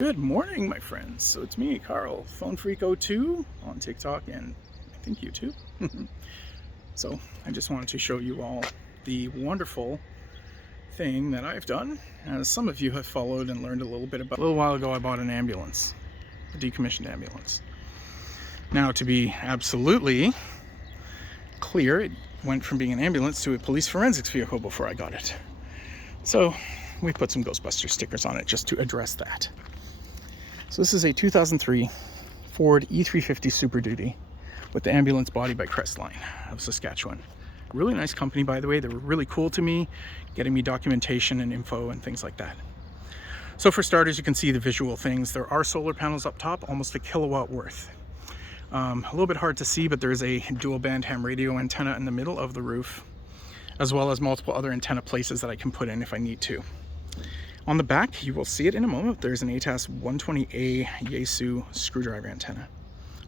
Good morning, my friends. So it's me, Carl, PhoneFreak02 on TikTok and I think YouTube. So I just wanted to show you all the wonderful thing that I've done. As some of you have followed and learned a little bit about. A little while ago, I bought an ambulance, a decommissioned ambulance. Now, to be absolutely clear, it went from being an ambulance to a police forensics vehicle before I got it. So we put some Ghostbuster stickers on it just to address that. So this is a 2003 Ford E350 Super Duty with the ambulance body by Crestline of Saskatchewan. Really nice company, by the way. They were really cool to me, getting me documentation and info and things like that. So for starters, you can see the visual things. There are solar panels up top, almost a kilowatt worth. A little bit hard to see, but there's a dual band ham radio antenna in the middle of the roof, as well as multiple other antenna places that I can put in if I need to. On the back, you will see it in a moment, there's an ATAS 120A Yaesu screwdriver antenna.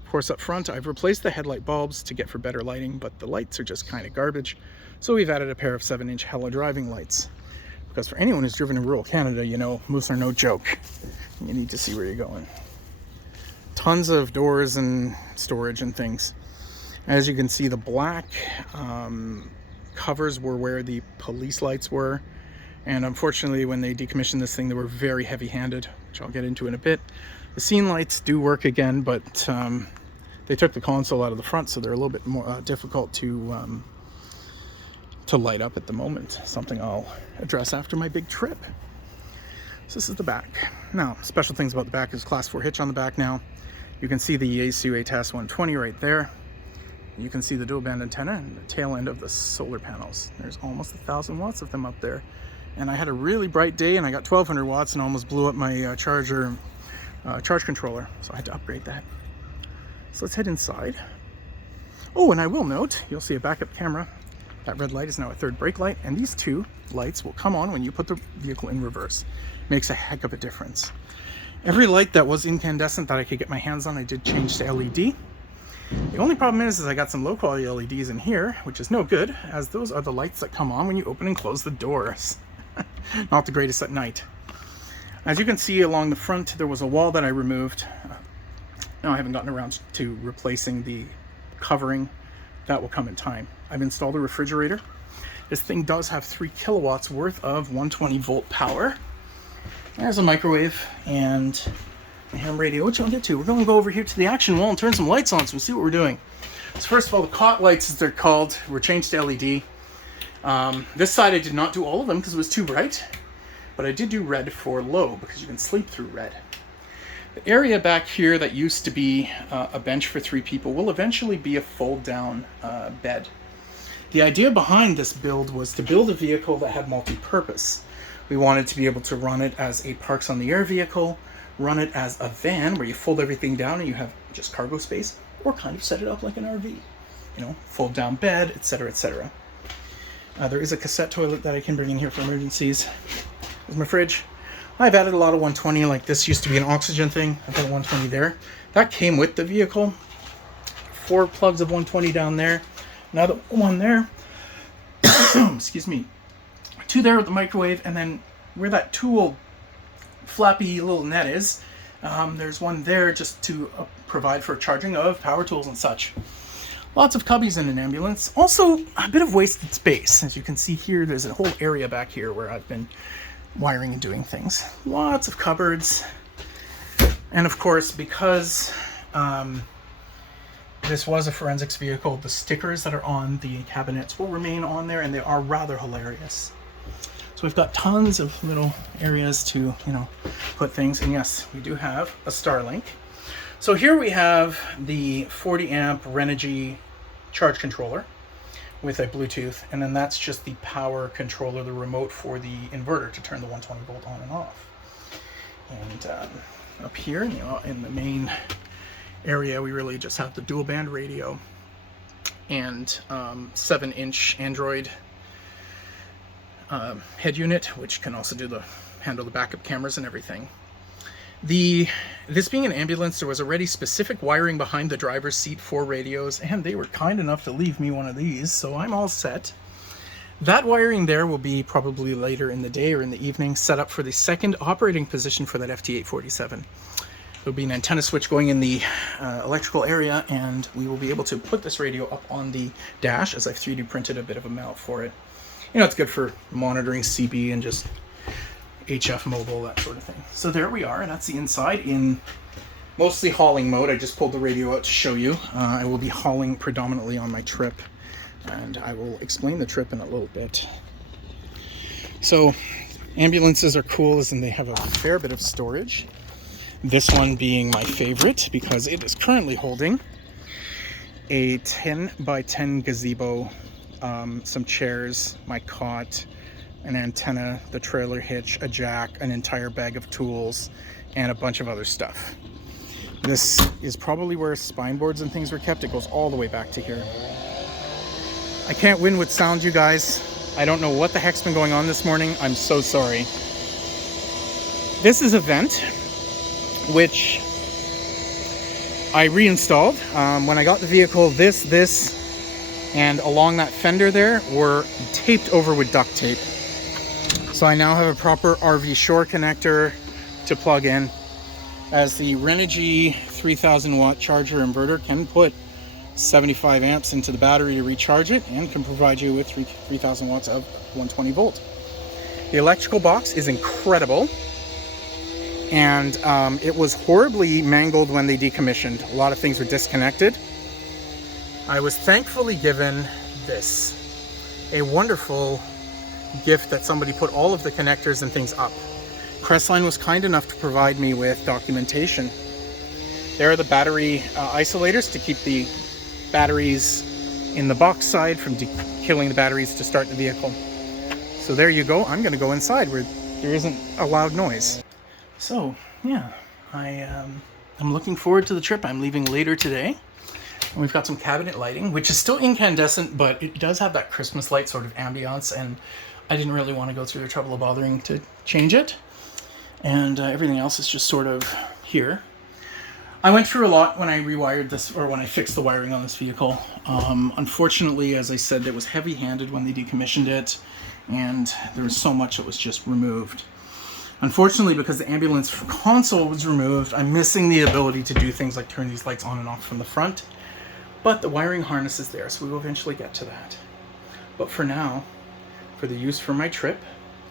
Of course, up front, I've replaced the headlight bulbs to get for better lighting, but the lights are just kind of garbage. So we've added a pair of 7-inch Hella driving lights. Because for anyone who's driven in rural Canada, you know, moose are no joke. You need to see where you're going. Tons of doors and storage and things. As you can see, the black covers were where the police lights were. And unfortunately, when they decommissioned this thing, they were very heavy-handed, which I'll get into in a bit. The scene lights do work again, but they took the console out of the front, so they're a little bit more difficult to light up at the moment. Something I'll address after my big trip. So this is the back. Now, special things about the back is Class 4 hitch on the back now. You can see the Yaesu ATAS 120 right there. You can see the dual band antenna and the tail end of the solar panels. There's almost 1,000 watts of them up there. And I had a really bright day and I got 1200 watts and almost blew up my charge controller. So I had to upgrade that. So let's head inside. Oh, and I will note, you'll see a backup camera. That red light is now a third brake light, and these two lights will come on when you put the vehicle in reverse. Makes a heck of a difference. Every light that was incandescent that I could get my hands on, I did change to LED. The only problem is I got some low quality LEDs in here, which is no good, as those are the lights that come on when you open and close the doors. Not the greatest at night. As you can see along the front, there was a wall that I removed. Now I haven't gotten around to replacing the covering. That will come in time. I've installed a refrigerator. This thing does have 3 kilowatts worth of 120 volt power. There's a microwave and a ham radio, which I'll get to. We're going to go over here to the action wall and turn some lights on so we'll see what we're doing. So first of all, the cot lights, as they're called, were changed to LED. This side I did not do all of them because it was too bright, but I did do red for low because you can sleep through red. The area back here that used to be a bench for 3 people will eventually be a fold-down bed. The idea behind this build was to build a vehicle that had multi-purpose. We wanted to be able to run it as a Parks on the Air vehicle, run it as a van where you fold everything down and you have just cargo space, or kind of set it up like an RV. You know, fold-down bed, etc., etc. There is a cassette toilet that I can bring in here for emergencies. There's my fridge. I've added a lot of 120, like this used to be an oxygen thing. I've got 120 there. That came with the vehicle. 4 plugs of 120 down there. Another one there. Excuse me. 2 there with the microwave, and then where that tool flappy little net is, there's one there just to provide for charging of power tools and such. Lots of cubbies in an ambulance. Also, a bit of wasted space. As you can see here, there's a whole area back here where I've been wiring and doing things. Lots of cupboards. And of course, because this was a forensics vehicle, the stickers that are on the cabinets will remain on there, and they are rather hilarious. So we've got tons of little areas to, you know, put things. And yes, we do have a Starlink. So here we have the 40 amp Renogy charge controller with a Bluetooth, and then that's just the power controller, the remote for the inverter to turn the 120 volt on and off. And up here, you know, in the main area, we really just have the dual band radio and 7-inch Android head unit, which can also handle the backup cameras and everything. This being an ambulance, there was already specific wiring behind the driver's seat for radios, and they were kind enough to leave me one of these, so I'm all set. That wiring there will be probably later in the day or in the evening, set up for the second operating position for that FT847. There'll be an antenna switch going in the electrical area, and we will be able to put this radio up on the dash, as I've 3D printed a bit of a mount for it. You know, it's good for monitoring CB and just HF mobile, that sort of thing. So there we are, and that's the inside in mostly hauling mode. I just pulled the radio out to show you. I will be hauling predominantly on my trip, and I will explain the trip in a little bit. So ambulances are cool, as in they have a fair bit of storage. This one being my favorite because it is currently holding a 10 by 10 gazebo, some chairs, my cot, an antenna, the trailer hitch, a jack, an entire bag of tools, and a bunch of other stuff. This is probably where spine boards and things were kept. It goes all the way back to here. I can't win with sound, you guys. I don't know what the heck's been going on this morning. I'm so sorry. This is a vent, which I reinstalled. When I got the vehicle, this, and along that fender there were taped over with duct tape. So I now have a proper RV shore connector to plug in, as the Renogy 3000 watt charger inverter can put 75 amps into the battery to recharge it and can provide you with 3000 watts of 120 volt. The electrical box is incredible, and it was horribly mangled when they decommissioned. A lot of things were disconnected. I was thankfully given this, a wonderful gift that somebody put all of the connectors and things up. Crestline was kind enough to provide me with documentation. There are the battery isolators to keep the batteries in the box side from killing the batteries to start the vehicle. So there you go. I'm going to go inside where there isn't a loud noise. So yeah, I'm looking forward to the trip. I'm leaving later today. And we've got some cabinet lighting, which is still incandescent, but it does have that Christmas light sort of ambiance, and I didn't really want to go through the trouble of bothering to change it. And everything else is just sort of here. I went through a lot when I rewired this, or when I fixed the wiring on this vehicle. Unfortunately, as I said, it was heavy-handed when they decommissioned it, and there was so much that was just removed. Unfortunately, because the ambulance console was removed, I'm missing the ability to do things like turn these lights on and off from the front. But the wiring harness is there, so we will eventually get to that. But for now, for the use for my trip,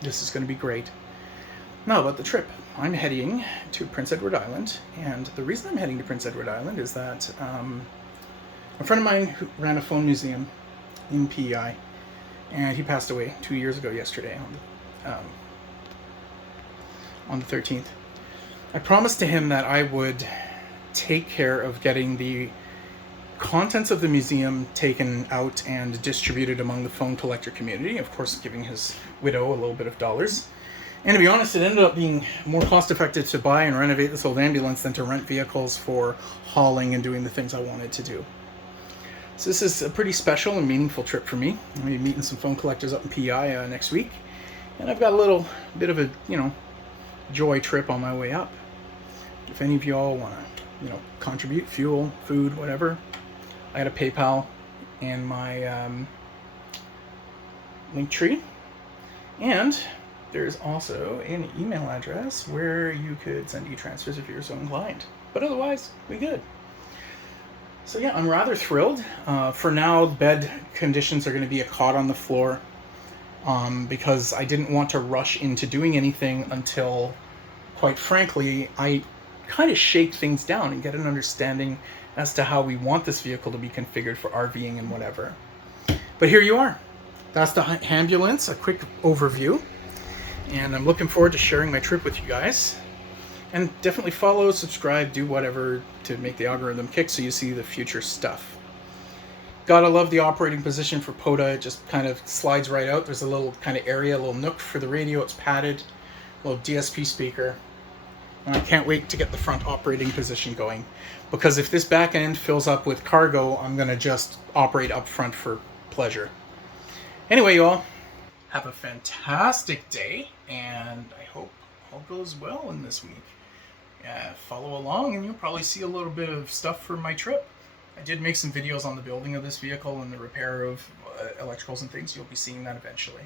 this is going to be great. Now about the trip. I'm heading to Prince Edward Island, and the reason I'm heading to Prince Edward Island is that a friend of mine who ran a phone museum in PEI, and he passed away 2 years ago yesterday on the 13th. I promised to him that I would take care of getting the contents of the museum taken out and distributed among the phone collector community, of course giving his widow a little bit of dollars. And to be honest, it ended up being more cost effective to buy and renovate this old ambulance than to rent vehicles for hauling and doing the things I wanted to do. So this is a pretty special and meaningful trip for me. I'm going to be meeting some phone collectors up in PEI next week, and I've got a little bit of a, joy trip on my way up. If any of y'all want to, contribute, fuel, food, whatever, I got a PayPal and my link tree, and there's also an email address where you could send e-transfers if you're so inclined. But otherwise, we good. So yeah, I'm rather thrilled. For now, bed conditions are going to be a cot on the floor, because I didn't want to rush into doing anything until, quite frankly, I kind of shake things down and get an understanding as to how we want this vehicle to be configured for RVing and whatever. But here you are. That's the ambulance, a quick overview. And I'm looking forward to sharing my trip with you guys. And definitely follow, subscribe, do whatever to make the algorithm kick so you see the future stuff. Gotta love the operating position for POTA. It just kind of slides right out. There's a little kind of area, a little nook for the radio. It's padded, a little DSP speaker. And I can't wait to get the front operating position going, because if this back end fills up with cargo, I'm gonna just operate up front for pleasure. Anyway, you all, have a fantastic day, and I hope all goes well in this week. Follow along, and you'll probably see a little bit of stuff for my trip. I did make some videos on the building of this vehicle and the repair of electricals and things, you'll be seeing that eventually.